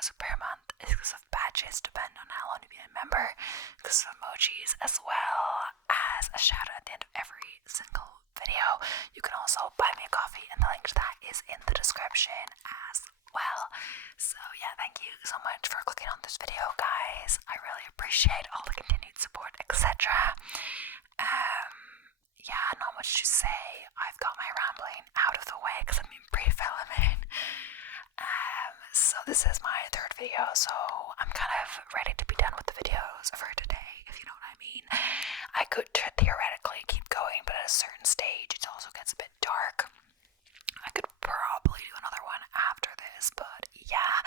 euros per month, exclusive badges depend on how long you've been a member, exclusive emojis, as well as a shout out at the end of every single video. You can also buy me a coffee, and the link to that is in the description as well. So yeah, thank you so much for clicking on this video, guys. I really appreciate all the continued support, etc. Yeah, not much to say. I've got my rambling out of the way because I've been pre-filming. So this is my third video, so I'm kind of ready to be done with the videos for today, if you know what I mean. I could theoretically keep going, but at a certain stage it also gets a bit dark. I could probably do another one after this, but yeah,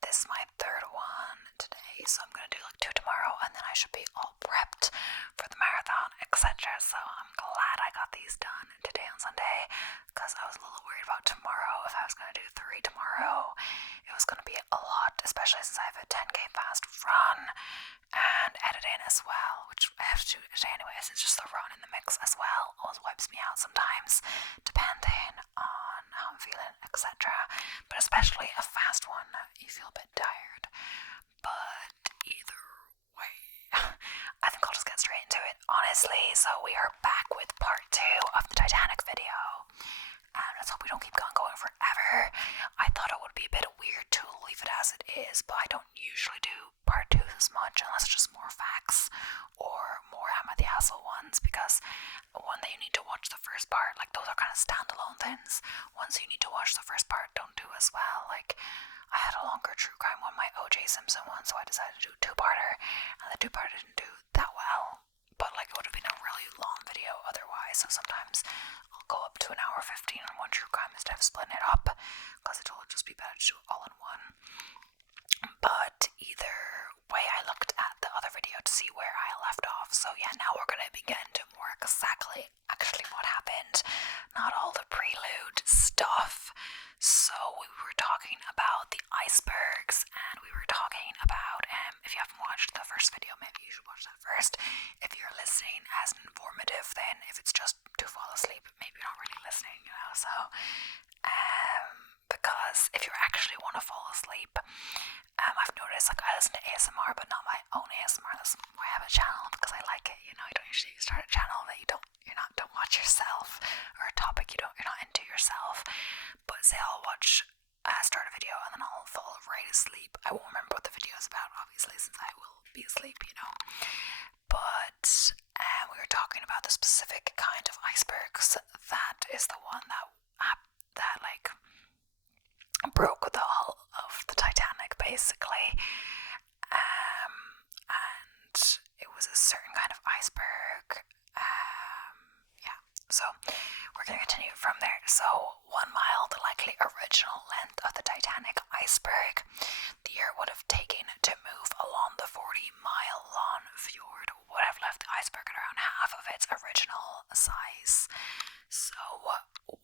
this is my third one today, so I'm gonna do like 2 tomorrow, and then I should be all prepped for the marathon, etc. So I'm glad I got these done today on Sunday, because I was a little worried about tomorrow. If I was gonna do 3 tomorrow, it was gonna be a lot, especially since I have a 10k fast run and editing as well, which I have to do today anyways. It's just the run in the mix as well always wipes me out sometimes, depending on how I'm feeling, etc. But especially a fast one, you feel a bit tired. But either way, I think I'll just get straight into it, honestly. So we are back with part 2 of the Titanic video. Let's hope we don't keep going forever. I thought it would be a bit weird to leave it as it is, but I don't usually do part 2 as much unless it's just more facts or more Am I the Asshole ones, because one that you need to watch the first part, like those are kind of standalone things. Ones you need to watch the first part don't do as well. Like I had a longer true crime one, my O.J. Simpson one, so I decided to do a 2-parter, and the 2-parter didn't do that well. But like it would have been a really long video otherwise, so sometimes I'll go up to 1:15 on one true crime instead of splitting it up, because it'll just be better to do it all in one. But either way, I looked at the other video to see where I left off, so yeah, now we're going to be getting to more exactly actually what happened, not all the prelude stuff. So we were talking about the icebergs, and we were talking about, if you haven't watched the first video, maybe you should watch that first. If you're listening as an informative, then if it's just to fall asleep, maybe you're not really listening, you know. So because if you actually want to fall asleep, I've noticed, like, I listen to ASMR, but not my own ASMR. That's why I have a channel, because I like it. You know, you don't usually start a channel that don't watch yourself, or a topic you're not into yourself. But say I'll start a video and then I'll fall right asleep. I won't remember what the video is about, obviously, since I will be asleep, you know. But we were talking about the specific kind of icebergs. That is the one that like broke the hull of the Titanic, basically. And it was a certain kind of iceberg. Yeah, so we're going to continue from there. So 1 mile, the likely original length of the Titanic iceberg. The year would have taken to move along the 40-mile long fjord would have left the iceberg at around half of its original size. So 1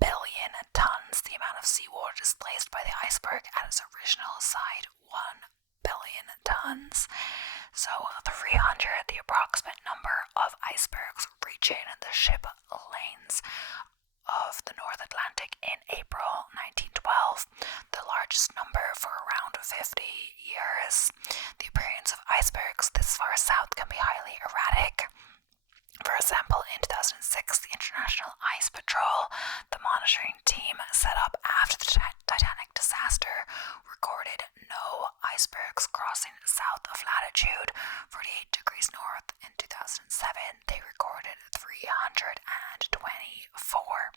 billion tons, the amount of seawater displaced by the iceberg at its original side, 1 billion tons. So 300, the approximate number of icebergs reaching the ship lanes of the North Atlantic in April 1912, the largest number for around 50 years. The appearance of icebergs this far south can be highly erratic. For example, in 2006, the International Ice Patrol, the monitoring team set up after the Titanic disaster, recorded no icebergs crossing south of latitude 48 degrees north. In 2007, they recorded 324.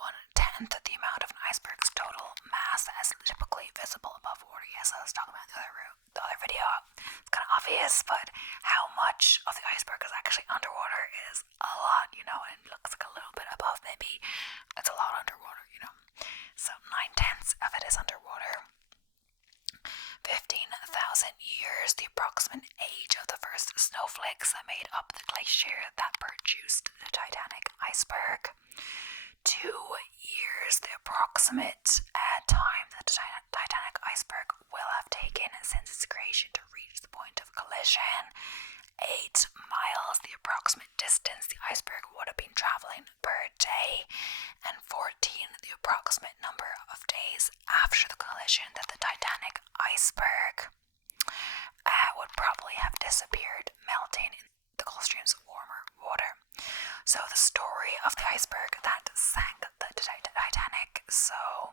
1/10 the amount of an iceberg's total mass as typically visible above water. Yes, I was talking about the other video. It's kind of obvious, but how much of the iceberg is actually underwater is a lot, you know, and it looks like a little bit above, maybe it's a lot underwater, you know. So 9/10 of it is underwater. 15,000 years, the approximate age of the first snowflakes that made up the glacier that produced the Titanic iceberg. 2 years, the approximate time the Titanic iceberg will have taken since its creation to reach the point of collision. miles, the approximate distance the iceberg would have been traveling per day, and 14, the approximate number of days after the collision that the Titanic iceberg would probably have disappeared, melting in the Gulf Stream's warmer water. So the story of the iceberg that sank the Titanic. So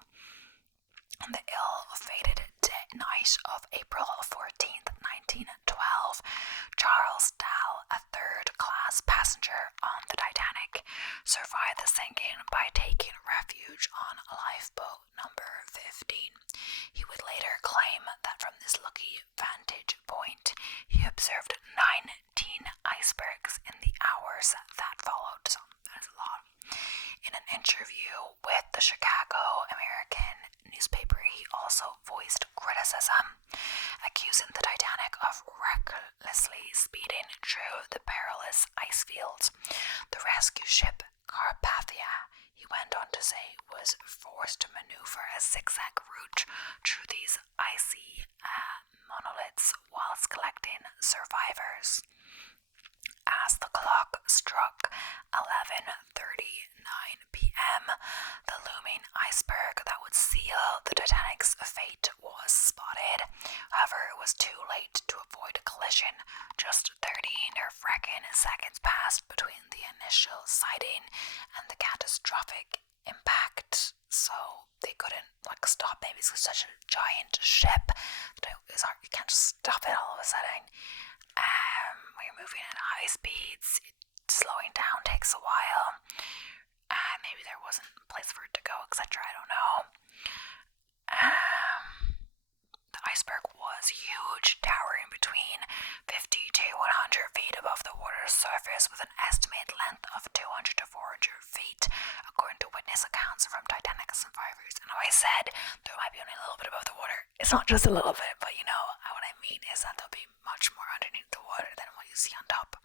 on the ill-fated night of April 14th, 1912, Charles Dall, a third-class passenger on the Titanic, survived the sinking by taking refuge on lifeboat number 15. He would later claim that from this lucky vantage point, he observed 19 icebergs in the hours that followed. So that is a lot. In an interview with the Chicago American newspaper, he also voiced criticism, accusing the Titanic of recklessly speeding through the perilous ice fields. The rescue ship Carpathia, he went on to say, was forced to maneuver a zigzag route through these icy monoliths whilst collecting survivors. As the clock struck 11:39 p.m., the looming iceberg that would seal the Titanic's fate was spotted. However, it was too late to avoid a collision. Just 30 nerve-wracking seconds passed between the initial sighting and the catastrophic impact, so they couldn't stop it. It was such a giant ship that you can't just stop it all of a sudden. When you're moving at high speeds, slowing down takes a while. Maybe there wasn't a place for it to go, etc. I don't know. The iceberg was huge, towering between 50 to 100 feet above the water's surface, with an estimated length of 200 to 400 feet, according to witness accounts from Titanic survivors. And I said there might be only a little bit above the water. It's not just a little bit, but what I mean is that there'll be much more underneath the water than what you see on top.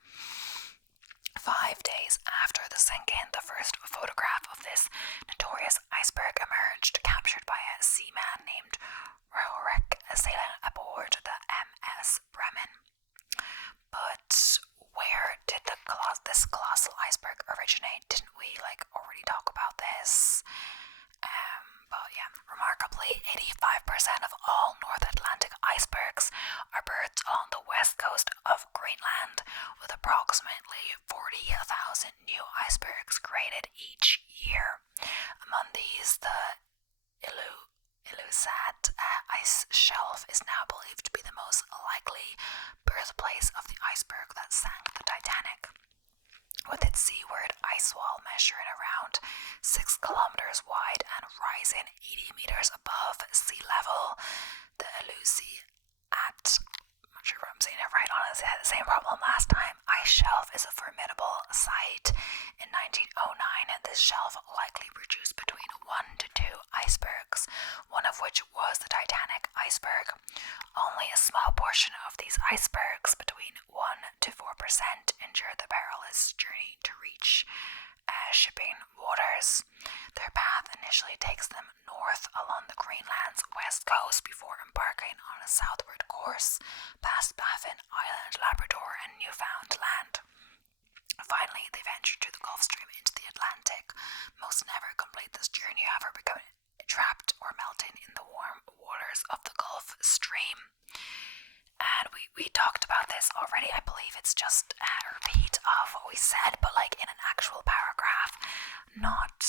5 days after the sinking, the first photograph of this notorious iceberg emerged, captured by a seaman named Rohrich sailing aboard the MS Bremen. But where did this colossal iceberg originate? Didn't we already talk about this? But yeah, remarkably, 85% of all North Atlantic icebergs are berthed along the west coast of Greenland, with approximately 40,000 new icebergs created each year. Among these, the Ilulissat ice shelf is now believed to be the most likely birthplace of the iceberg that sank the Titanic. With its seaward ice wall measuring around 6 kilometers wide and rising 80 meters above sea level, the Ilulissat, I'm not sure if I'm saying it right, honestly, I had the same problem last time, ice shelf is a formidable sight. In 1909, this shelf likely produced between 1 to 2 icebergs, one of which was the Titanic iceberg. Only a small portion of these icebergs, between 1 to 4%, endured the perilous journey to reach shipping waters. Their path initially takes them north along the Greenland's west coast before embarking on a southward course past Baffin Island, Labrador, and Newfoundland. Finally, they ventured through the Gulf Stream into the Atlantic. Most never complete this journey, however, becoming trapped or melting in the warm waters of the Gulf Stream. And we talked about this already. I believe it's just a repeat of what we said, but in an actual paragraph, not,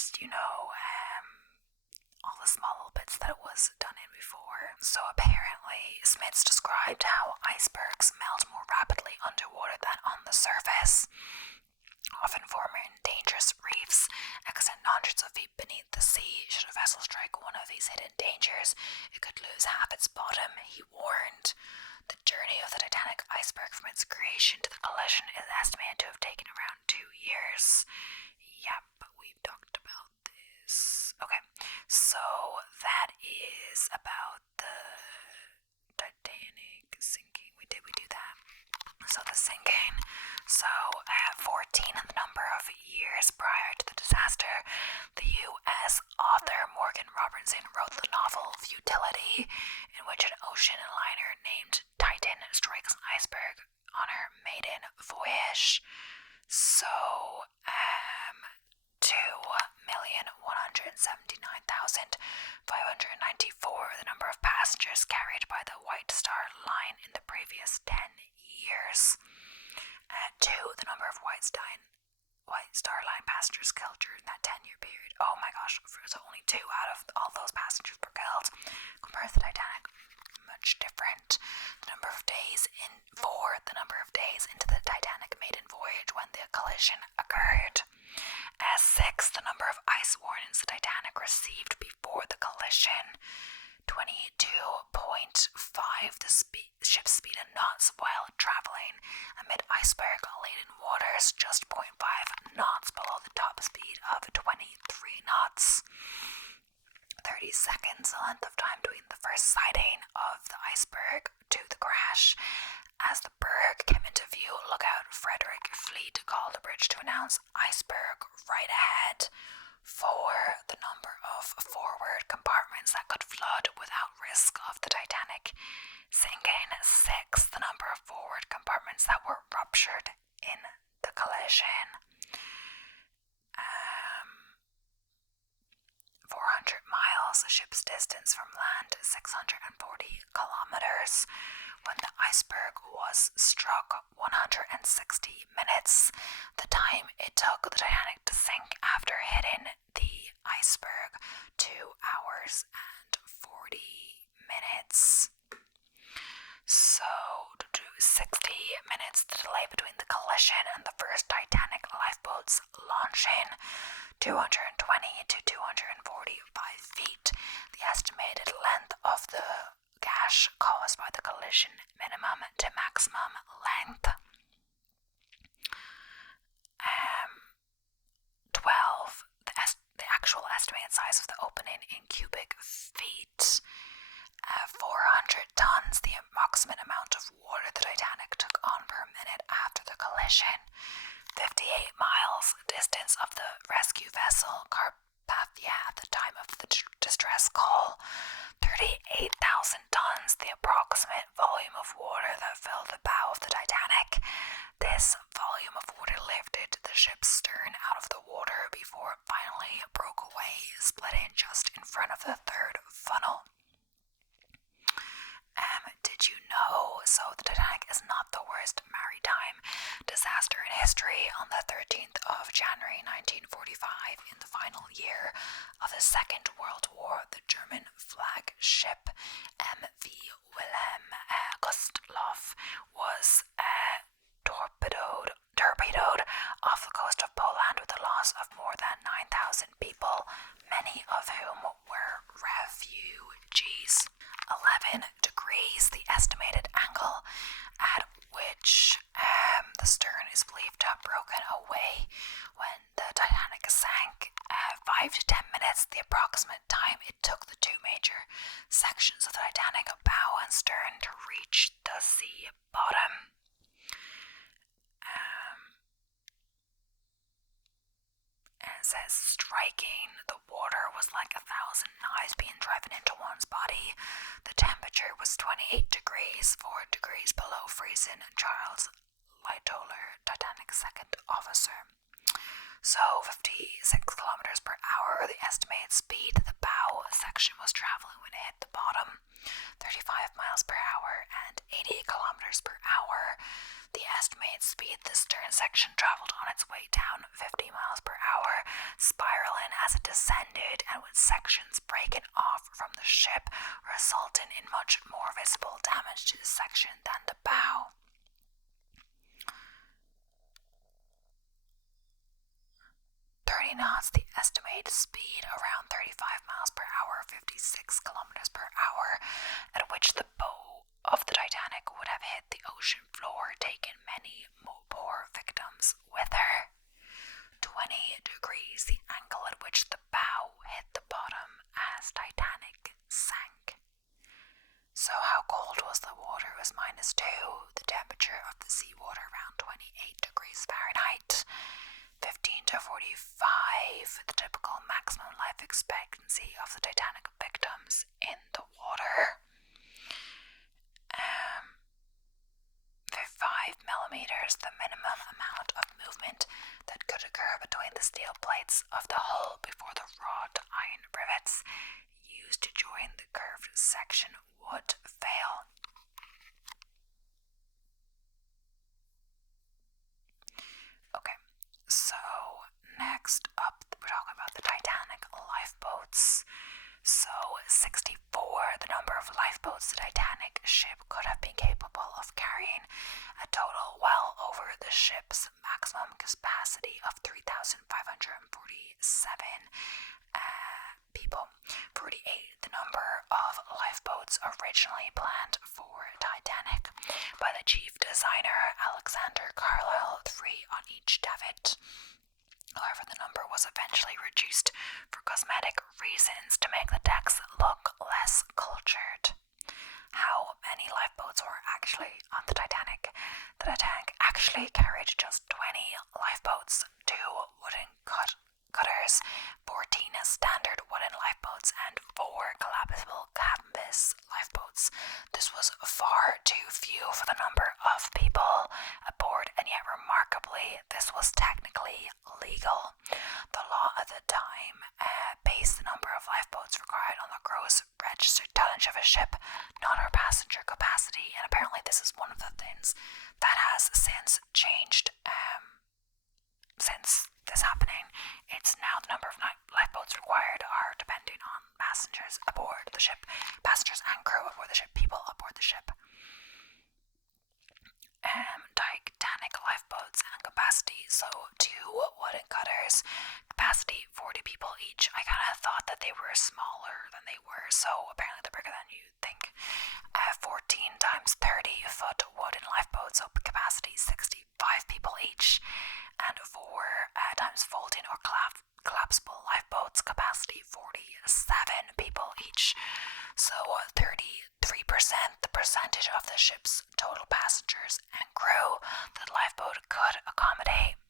all the small little bits that it was done in before. So apparently, Smiths described how icebergs melt more rapidly underwater than on the surface, often forming dangerous reefs extending hundreds of feet beneath the sea. Should a vessel strike one of these hidden dangers, it could lose half its bottom, he warned. The journey of the Titanic iceberg from its creation to the collision is estimated to have taken around 2 years. Yeah, but we've talked about this. Okay, so that is about the Titanic sinking. We do that. So the sinking. So 14 in the number of years prior to the disaster, the U.S. author Morgan Robertson wrote the novel Futility, in which an ocean liner named Titan strikes an iceberg on her maiden British. So, 2,179,594, the number of passengers carried by the White Star Line in the previous 10 years. 2, the number of White Star Line passengers killed during that 10-year period. Oh my gosh, so only 2 out of all those passengers were killed. Compared to the Titanic, much different. The number of days into the Titanic maiden voyage when the collision occurred. 6, the number of ice warnings the Titanic received before the collision. 22.5, the ship's speed in knots while traveling amid iceberg-laden waters, just 0.5 knots below the top speed of 23 knots. 30 seconds, the length of time between the first sighting of the iceberg to the crash. As the berg came into view, lookout Frederick Fleet called the bridge to announce iceberg right ahead. 4, the number of forward compartments that could flood without risk of the Titanic sinking. 6, the number of forward compartments that were ruptured in the collision. 400 miles, the ship's distance from land, 640 kilometers. When the iceberg was struck, 160 minutes, the time it took the Titanic to sink after hitting the iceberg, 2 hours and 40 minutes. So, 60 minutes, the delay between the collision and the first Titanic lifeboats launching, 220 to 245 feet, the estimated length of the gash caused by the collision, minimum to maximum length. 12, the actual estimated size of the opening in cubic feet. 400 tons, the approximate amount of water the Titanic took on per minute after the collision. 58 miles, distance of the rescue vessel Carpathia at the time of the distress call. 38,000 tons, the approximate volume of water that filled the bow of the Titanic. This volume of water lifted the ship's stern out of the water before it finally broke away, splitting just in front of the third funnel. Did you know? So the Titanic is not the worst maritime disaster in history. On the 13th of January 1945, in the final year of the Second World War, the German flagship MV Wilhelm Gustloff was torpedoed off the coast of Poland with the loss of more than 9,000 people, many of whom were refugees. 11 degrees, the estimated angle at which the stern is believed to have broken away when the Titanic sank. 5 to 10 minutes, the approximate time it took the 2 major sections of the Titanic, bow and stern, to reach the sea bottom. It says striking the water was like 1,000 knives being driven into one's body. The temperature was 28 degrees, 4 degrees below freezing. Charles Lightoller, Titanic's second officer. So 56 kilometers per hour, the estimated speed the bow section was traveling when it hit the bottom. 35 miles per hour and 80 kilometers per hour. The estimated speed the stern section traveled on its way down, 50 miles per hour, spiraling as it descended and with sections breaking off from the ship, resulting in much more visible damage to the section than the bow. 30 knots, the estimated speed around 35 miles per hour, 56 kilometers per hour, at which the bow of the Titanic would have hit the ocean floor, taking many poor victims with her. 20 degrees, the angle at which the bow hit the bottom as Titanic sank. So how cold was the water? It was -2. The temperature of the seawater around 28 degrees Fahrenheit. 15 to 45, the typical maximum life expectancy of the Titanic victims in the water. 5 millimeters, the minimum amount of movement that could occur between the steel plates of the hull before the wrought iron rivets used to join the curved section would fail. Okay, so next up, we're talking about the Titanic lifeboats. So, 64, the number of lifeboats the Titanic ship could have been capable of carrying, a total well over the ship's maximum capacity of 3,547 people. 48, the number of lifeboats originally planned for Titanic by the chief designer Alexander Carlisle, 3 on each davit. However, the number was eventually reduced for cosmetic reasons to make the decks look less cultured. How many lifeboats were actually on the Titanic? The Titanic actually carried just 20 lifeboats, 2 wooden cutters, 14 standard wooden lifeboats, and 4 collapsible canvas lifeboats. This was far too few for the number of people aboard, and yet remarkably, this was technically legal. The law at the time based the number of lifeboats required on the gross registered tonnage of a ship, not her passenger capacity, and apparently this is one of the things that has since changed since this happening. It's now the number of lifeboats required are depending on passengers aboard the ship, passengers and crew aboard the ship, people aboard the ship. Titanic lifeboats and capacity, so 2 wooden cutters, capacity 40 people each. I kind of thought that they were smaller than they were, so apparently they're bigger than you think. 14 times 30 foot wooden lifeboats, so capacity 65 people each, and 4 times folding or collapsible lifeboats, capacity 47 people each. So 33%, the percentage of the ship's total passengers and crew that the lifeboat could accommodate.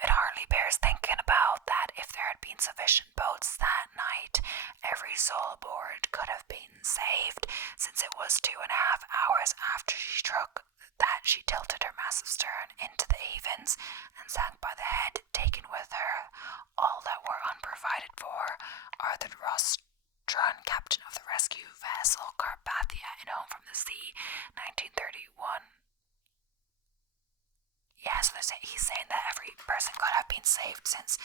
It hardly bears thinking about that if there had been sufficient boats that night, every soul aboard could have been saved, since it was 2.5 hours after she struck that she tilted her massive stern into the havens and sank by the head, taking with her all that were unprovided for. Arthur Rostron, captain of the rescue vessel Carpathia in Home from the Sea, 1931. Yeah, so he's saying that every person could have been saved, since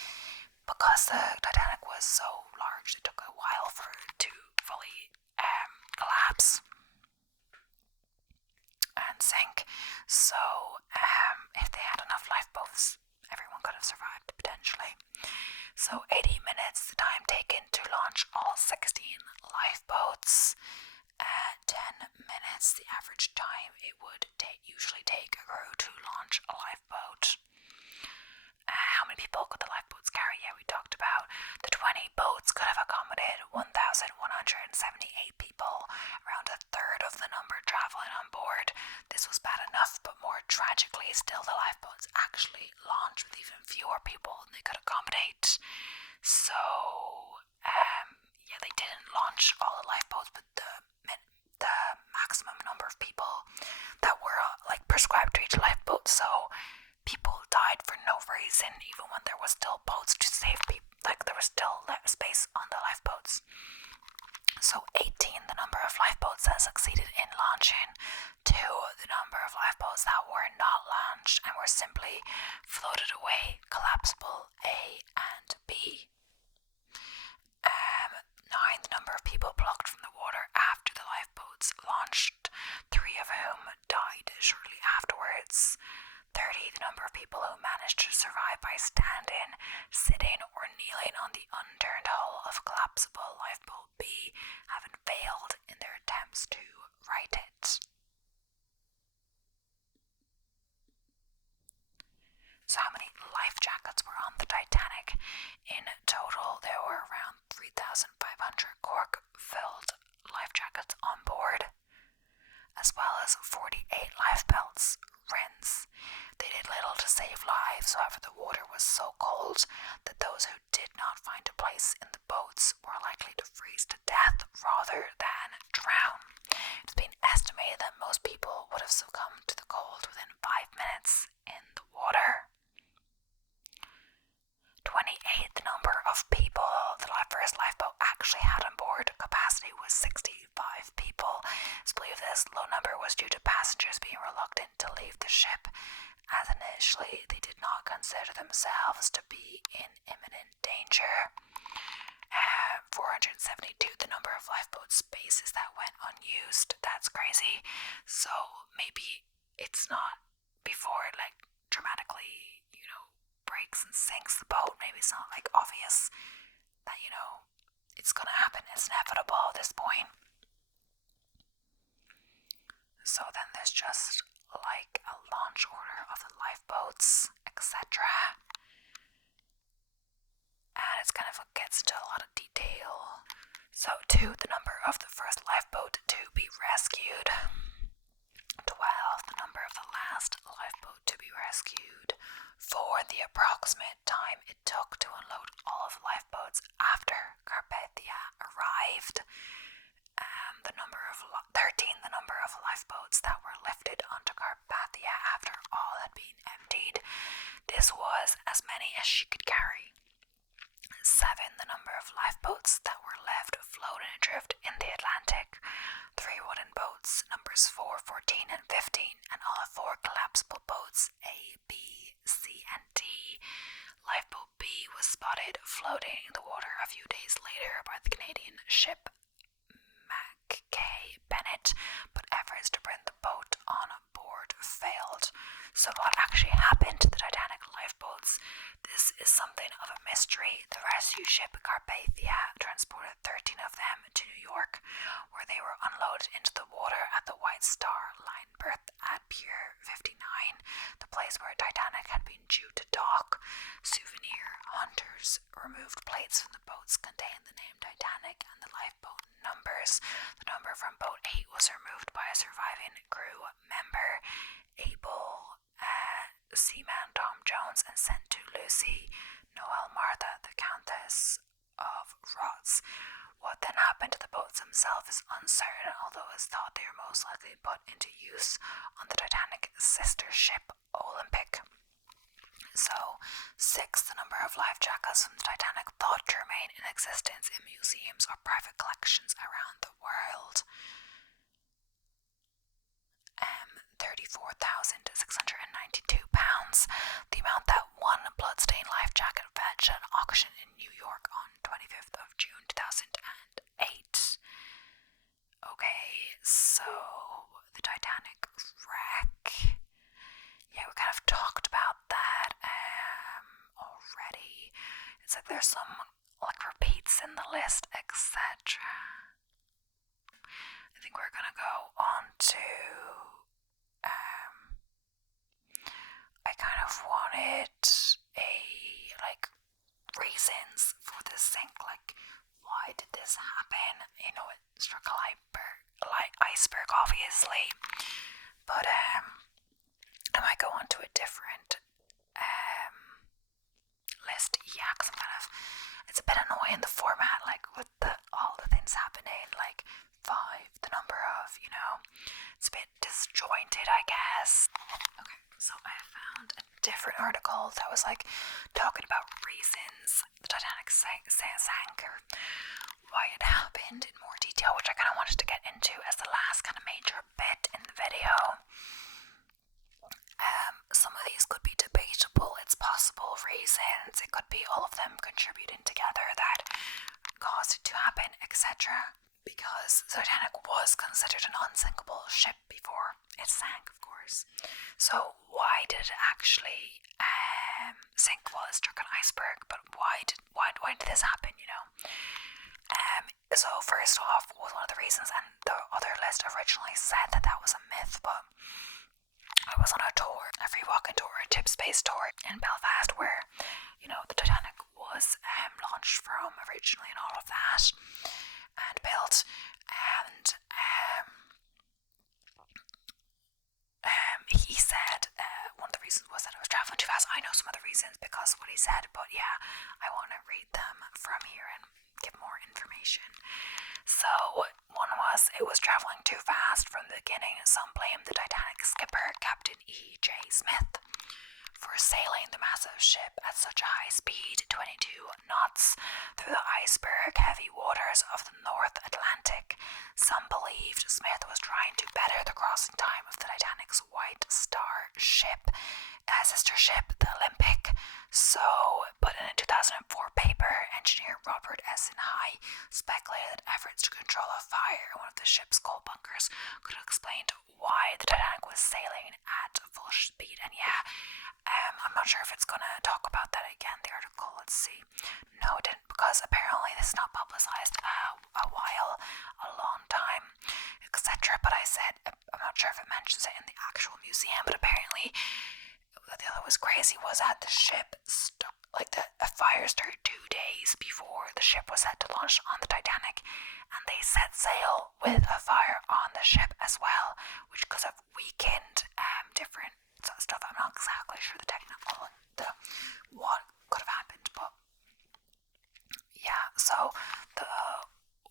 because the Titanic was so large, it took a while for it to fully collapse and sink. So if they had enough lifeboats, everyone could have survived potentially. So 80 minutes, the time taken to launch all 16 lifeboats. 10 minutes, the average time it would usually take a crew to launch a lifeboat. How many people could the lifeboats carry? Yeah, we talked about the 20 boats could have accommodated 1,178 people, around a third of the number traveling on board. This was bad enough, but more tragically still, the lifeboats actually launched with even fewer people than they could accommodate. So, yeah, they didn't launch all the lifeboats, but the maximum number of people that were prescribed to each lifeboat. So people died for no reason, even when there was still boats to save people. There was still space on the lifeboats. So 18, the number of lifeboats that succeeded in launching. 2, the number of lifeboats that were not launched and were simply floated away, collapsible A and B. 9, the number of people plucked from the water after the lifeboats launched, 3 of whom died shortly afterwards. 30, the number of people who managed to survive by standing, sitting, or kneeling on the unturned hull of collapsible lifeboat B, having failed in their attempts to right it. So how many life jackets were on the Titanic? In total, there were around 3,500 cork-filled life jackets on board, as well as 48 life belts, rents. They did little to save lives, however the water was so cold that those who did not find a place in the boats were likely to freeze to death rather than drown. It's been estimated to me that most people would have succumbed to the cold within 5 minutes in the water. 28, the number of people the first lifeboat actually had on board capacity was 65 people. So believe this low number was due to passengers being reluctant to leave the ship, as initially they did not consider themselves to be in imminent danger. 472, the number of lifeboat spaces that went unused. That's crazy. So maybe it's not before it like dramatically, breaks and sinks the boat. Maybe it's not like obvious that, it's gonna happen. It's inevitable at this point. So then there's just like a launch order of the lifeboats, etc. And it's kind of gets into a lot of detail. So 2, the number of the first lifeboat to be rescued. 12, the number of the last lifeboat to be rescued. 4, the approximate time it took to unload all of the lifeboats after Carpathia arrived. 13, the number of lifeboats that were lifted onto Carpathia after all had been emptied. This was as many as she could carry. 7, the number of lifeboats that were left floating adrift in the Atlantic. 3 wooden boats, numbers 4, 14, and 15, and all 4 collapsible boats, A, B, C, and D. Lifeboat B was spotted floating in the water a few days later by the Canadian ship Mackay Bennett, but efforts to bring the boat on board failed. So what actually happened to the Titanic lifeboats? This is something of a mystery. The rescue ship Carpathia transported 13 of them to New York, where they were unloaded into the water at the White Star Line berth at Pier 59, the place where Titanic had been due to dock. Souvenir hunters removed plates from the boats containing the name Titanic and the lifeboat numbers. The number from boat 8 was removed by a surviving crew member, able seaman Tom Jones, and sent to Lucy Noel Martha, the Countess of Rots. What then happened to the boats themselves is uncertain, although it's thought they were most likely put into use on the Titanic sister ship Olympic. So, 6, the number of life jackets from the Titanic thought to remain in existence in museums or private collections around the world. £34,692, the amount that one bloodstained life jacket fetched at an auction in New York on 25th of June 2008. Okay, so the Titanic wreck. Yeah, we kind of talked about that already. It's like there's some like repeats in the list, etc. I think we're gonna go on to I kind of wanted reasons for the sink, like why did this happen? It struck a iceberg obviously, but I might go on to a different list. Yeah, because it's a bit annoying the format, like with all the things happening, like 5, the number of, it's a bit disjointed, I guess. Okay, so I found a different article that was like talking about reasons the Titanic sank, or why it happened in more detail, which I kind of wanted to get into as the last kind of major bit in the video. Some of these could be debatable. It's possible reasons. It could be all of them contributing together that caused it to happen, etc. Because the Titanic was considered an unsinkable ship before it sank, of course. So why did it actually sink? Well, it struck an iceberg, but why did this happen? So first off was one of the reasons, and the other list originally said that was a myth, but I was on a tour, a free walking tour, a tip-based tour in Belfast, where the Titanic was launched from originally and all of that, and built, and he said one of the reasons was that it was traveling too fast. I know some of the reasons because of what he said, but yeah, I want to read them from here and give more information. So one was it was traveling too fast from the beginning, some blamed the Titanic skipper, Captain E.J. Smith, for sailing the massive ship at such a high speed, 22 knots, through the iceberg heavy waters of the North Atlantic. Some believed Smith was trying to better the crossing time of the Titanic's White Star ship, sister ship, the Olympic. But in a 2004 paper, engineer Robert S. High speculated that efforts to control a fire in one of the ship's coal bunkers could have explained why the Titanic was sailing at full speed. And I'm not sure if it's going to talk about that again, the article. Let's see. No, it didn't, because apparently this is not publicized a long time, etc. But I said, I'm not sure if it mentions it in the actual museum, but apparently the other was crazy was that the ship a fire started 2 days before the ship was set to launch on the Titanic, and they set sail with a fire on the ship as well, which could have weakened different stuff. I'm not exactly sure what could have happened, but yeah. So the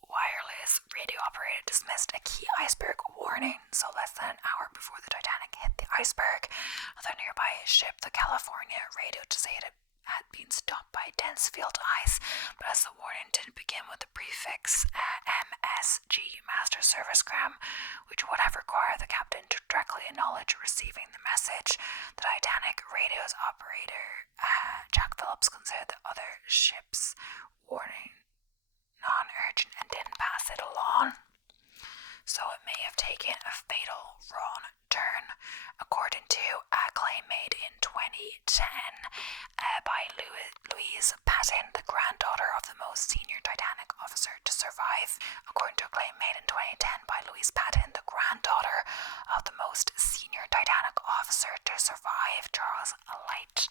wireless radio operator dismissed a key iceberg warning. So less than an hour before the Titanic hit the iceberg, another nearby ship, the California, radioed to say it had been stopped by dense field ice, but as the warning didn't begin with the prefix MSG, Master Servicegram, which would have required the captain to directly acknowledge receiving the message, the Titanic radio's operator, Jack Phillips, considered the other ship's warning non-urgent and didn't pass it along. So it may have taken a fatal wrong turn, according to a claim made in 2010 by Louise Patton, the granddaughter of the most senior Titanic officer to survive. According to a claim made in 2010 by Louise Patton, the granddaughter of the most senior Titanic officer to survive, Charles Light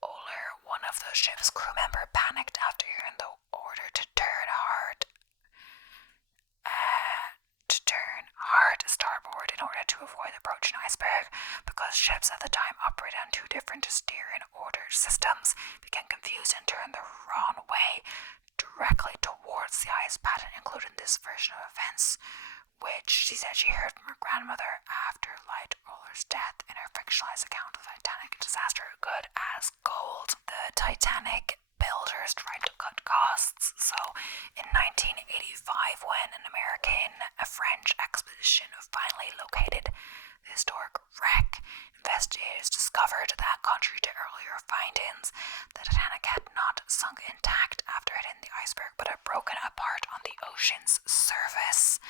Oler, one of the ship's crew member, panicked after hearing the order to turn hard starboard in order to avoid approaching iceberg, because ships at the time operated on 2 different steering order systems, became confused and turned the wrong way directly towards the ice. Patton included this version of events, which she said she heard from her grandmother after Light Roller's death in her fictionalized account of the Titanic disaster, good as gold. The Titanic builders tried to cut costs. So in 1985, when a French expedition finally located the historic wreck, investigators discovered that, contrary to earlier findings, the Titanic had not sunk intact after hitting the iceberg, but had broken apart on the ocean's surface.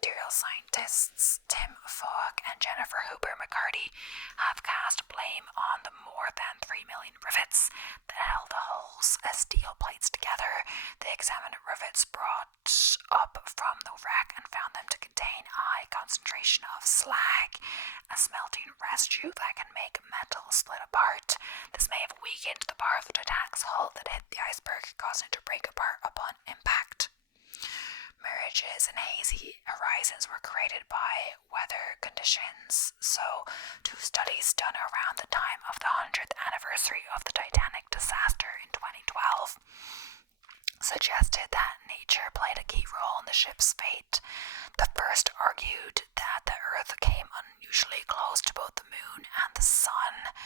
Material scientists Tim Fogg and Jennifer Hooper McCarty have cast blame on the more than 3 million rivets that held the hulls as steel plates together. They examined rivets brought up from the wreck and found them to contain a high concentration of slag, a smelting residue that can make metal split apart. This may have weakened the part of the Titanic's hull that hit the iceberg, causing it to break apart upon impact. Mirages and hazy horizons were created by weather conditions. So, 2 studies done around the time of the 100th anniversary of the Titanic disaster in 2012 suggested that nature played a key role in the ship's fate. The first argued that the Earth came unusually close to both the moon and the sun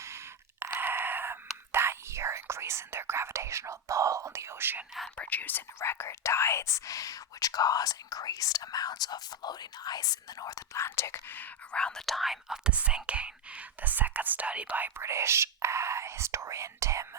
that year, increasing their gravitational pull on the ocean and producing record tides, which caused increased amounts of floating ice in the North Atlantic around the time of the sinking. The second study by British historian Tim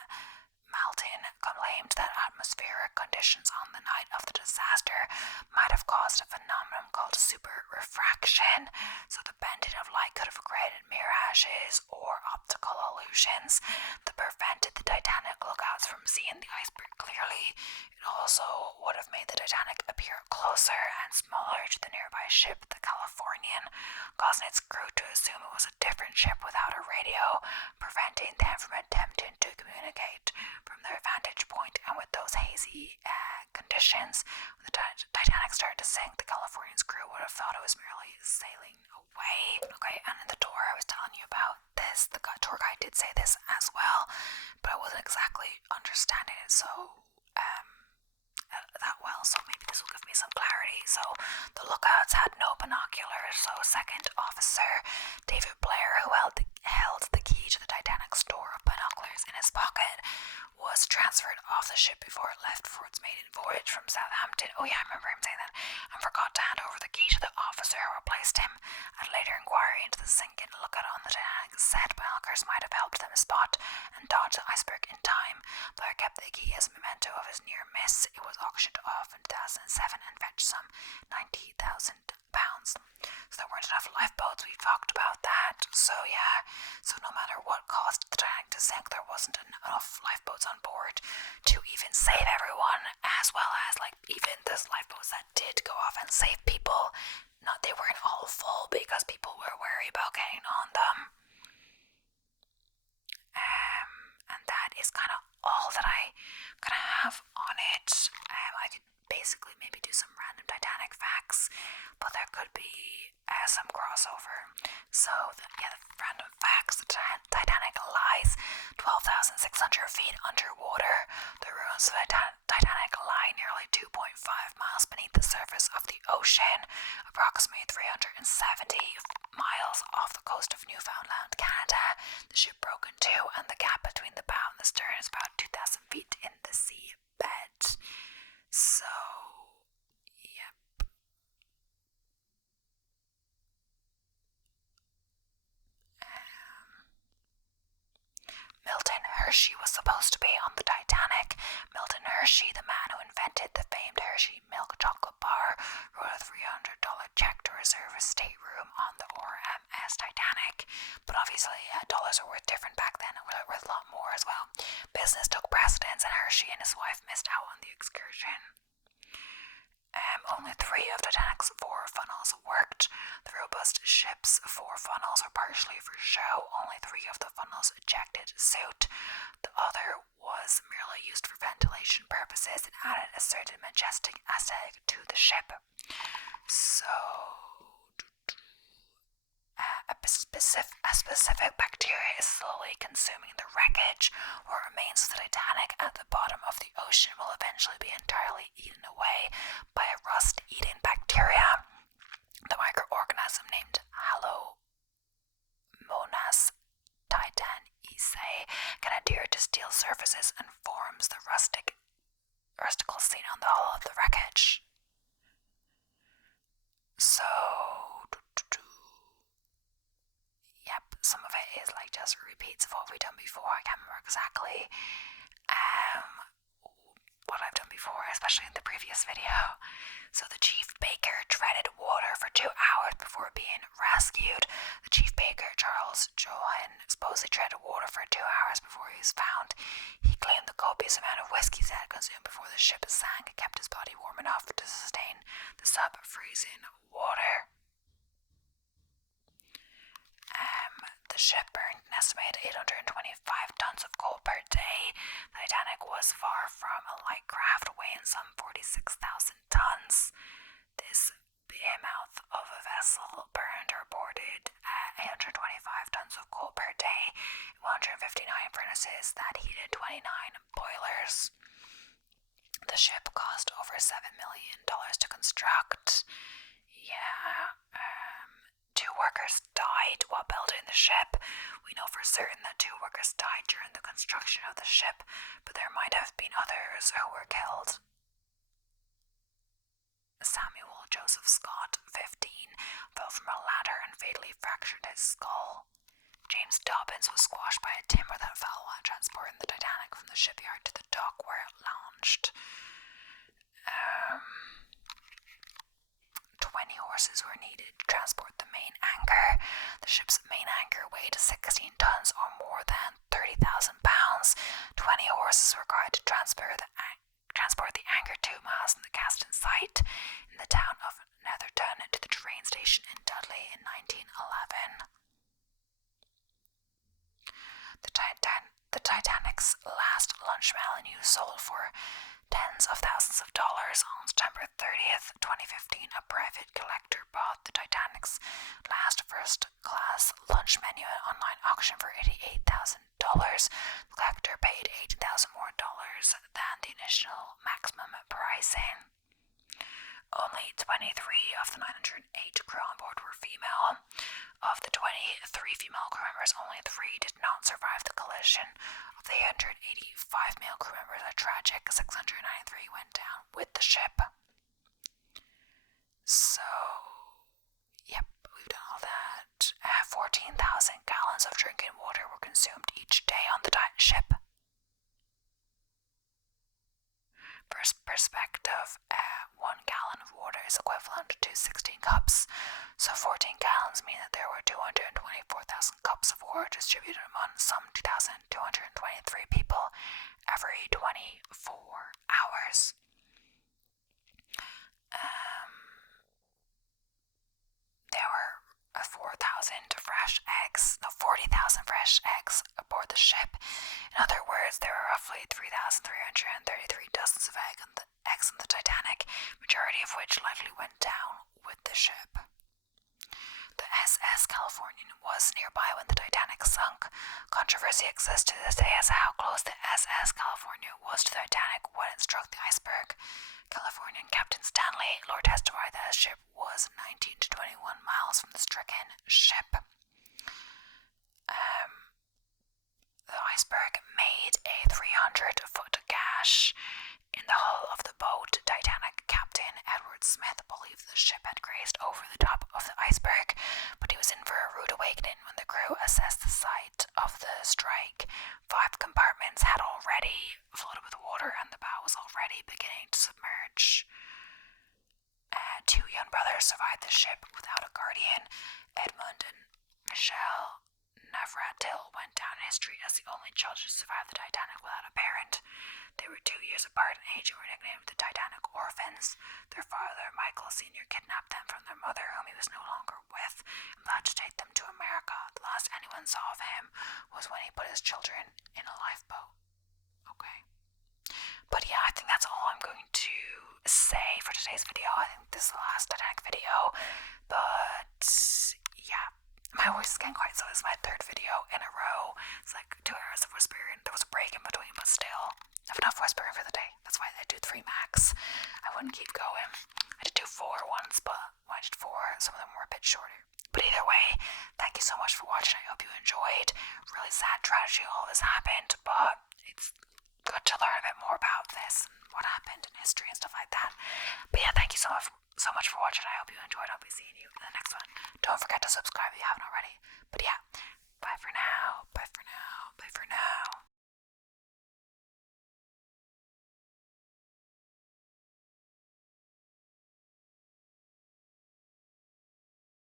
Maltin claimed that atmospheric conditions on the night of the disaster might have caused a phenomenon called super-refraction, so the bending of light could have created mirages or optical illusions that prevented the Titanic lookouts from seeing the iceberg clearly. It also would have made the Titanic appear closer and smaller to the nearby ship, the Californian, causing its crew to assume it was a different ship without a radio, preventing them from attempting to communicate from their vantage point. And with those hazy conditions, when the Titanic started to sink, the Californian's crew would have thought it was merely sailing away. Okay, and in the tour I was telling you about this, the tour guide did say this as well, but I wasn't exactly understanding it, so So the lookouts had no binoculars, so Second Officer David Blair, who held the key to the Titanic's store of binoculars in his pocket, was transferred off the ship before it left for its maiden voyage from Southampton. Oh yeah, I remember him saying that. And forgot to hand over the key to the officer who replaced him. At later inquiry into the sinking, a lookout on the Titanic said binoculars might have helped them spot and dodge the iceberg in time. Blair kept the key as a memento of his near miss. It was auctioned off in 2007 and fetched some £90,000. So there weren't enough lifeboats. We've talked about that. So yeah, so no matter what caused the Titanic to sink, there wasn't enough lifeboats on board to even save everyone, as well as like even those lifeboats that did go off and save people, they weren't all full because people were wary about getting on them. And that is kind of all that I kind of have on it. I could basically maybe do some random Titanic facts, but there could be some crossover. So the random facts: the Titanic lies 12,600 feet underwater. The ruins of the Titanic lie nearly 2.5 miles beneath the surface of the ocean, approximately 370 miles off the coast of Newfoundland, Canada. The ship broke in two, and the gap between the bow and the stern is about 2,000 feet in the seabed. So, yep. Milton Hershey was supposed to be on the Titanic. Milton Hershey, the man who invented the famed Hershey milk chocolate bar, wrote a $300 check to reserve a stateroom on the RMS Titanic. But obviously, dollars were worth different back then, and were worth a lot more as well. Business took precedence, and Hershey and his wife missed out on the excursion. Only 3 of Titanic's 4 funnels worked. The robust ship's 4 funnels were partially for show. Only 3 of the funnels ejected soot. The other was merely used for ventilation purposes and added a certain majestic aesthetic to the ship. So, a specific bacteria is slowly consuming the wreckage. What remains of the Titanic at the bottom of the ocean will eventually be entirely eaten away by a rust-eating bacteria. The microorganism named Halomonas titaniae can adhere to steel surfaces and forms the rustical seen on the hull of the wreckage. So, yep, some of it is like just repeats of what we've done before. I can't remember exactly what I've done before, especially in the previous video. So the chief baker treaded water for 2 hours before being rescued. The chief baker, Charles Johan, supposedly treaded water for 2 hours before he was found. He claimed the copious amount of whiskey he had consumed before the ship sank kept his body warm enough to sustain the sub-freezing water. The ship burned an estimated 825 tons of coal per day. The Titanic was far from a light craft, weighing some 46,000 tons. This behemoth of a vessel burned or boarded 825 tons of coal per day, 159 furnaces that heated 29 boilers. The ship cost over $7 million to construct. Yeah, 2 workers died while building the ship. We know for certain that 2 workers died during the construction of the ship, but there might have been others who were killed. Samuel Joseph Scott, 15, fell from a ladder and fatally fractured his skull. James Dobbins was squashed by a timber that fell while transporting the Titanic from the shipyard to the dock where it launched. 20 horses were needed to transport the main anchor. The ship's main anchor weighed 16 tons or more than 30,000 pounds. 20 horses were required to transport the anchor 2 miles from the casting site in the town of Netherton to the train station in Dudley in 1911. The Titanic's last lunch menu sold for tens of thousands of dollars. On September 30th, 2015, a private collector bought the Titanic's last first-class lunch menu at an online auction for $88,000. The collector paid $18,000 more than the initial maximum pricing. Only 23 of the 908 crew on board were female. Of the 23 female crew members, only 3 did not survive the collision. Of the 185 male crew members, a tragic 693 went down with the ship. So, yep, we've done all that. 14,000 gallons of drinking water were consumed each day on the ship. For perspective, 1 gallon of water is equivalent to 16 cups, so 14 gallons mean that there were 224,000 cups of water distributed among some 2,223 people every 24 hours. There were 40,000 fresh eggs aboard the ship. In other words, there were roughly 3,333 dozens of eggs in the Titanic, majority of which likely went down with the ship. The SS Californian was nearby when the Titanic sunk. Controversy exists to this day as to how close the SS California was to the Titanic when it struck the iceberg. Californian Captain Stanley Lord testified that his ship was 19 to 21 miles from the stricken ship. The iceberg made a 300-foot gash in the hull of the boat. Titanic Captain Edward Smith believed the ship had grazed over the top of the iceberg, but he was in for a rude awakening when the crew assessed the site of the strike. 5 compartments had already flooded with water, and the bow was already beginning to submerge. 2 young brothers survived the ship without a guardian. Edmund and Michelle Navratil went down in history as the only child to survive the Titanic without a parent. They were 2 years apart in age and were nicknamed the Titanic Orphans. Their father, Michael Sr., kidnapped them from their mother, whom he was no longer with, and vowed to take them to America. The last anyone saw of him was when he put his children in a lifeboat. Okay. But yeah, I think that's all I'm going to say for today's video. I think this is the last Titanic video. But yeah, my voice is getting quite so. This is my 3rd video in a row. It's like 2 hours of whispering. There was a break in between, but still, I have enough whispering for the day. That's why I do 3 max. I wouldn't keep going. I did do 4 once, but when I did 4, some of them were a bit shorter. But either way, thank you so much for watching. I hope you enjoyed. Really sad tragedy all this happened, but it's good to learn a bit more about this and what happened in history and stuff like that. But yeah, thank you so much for watching. I hope you enjoyed. I'll be seeing you in the next one. Don't forget to subscribe if you haven't already. But yeah, bye for now.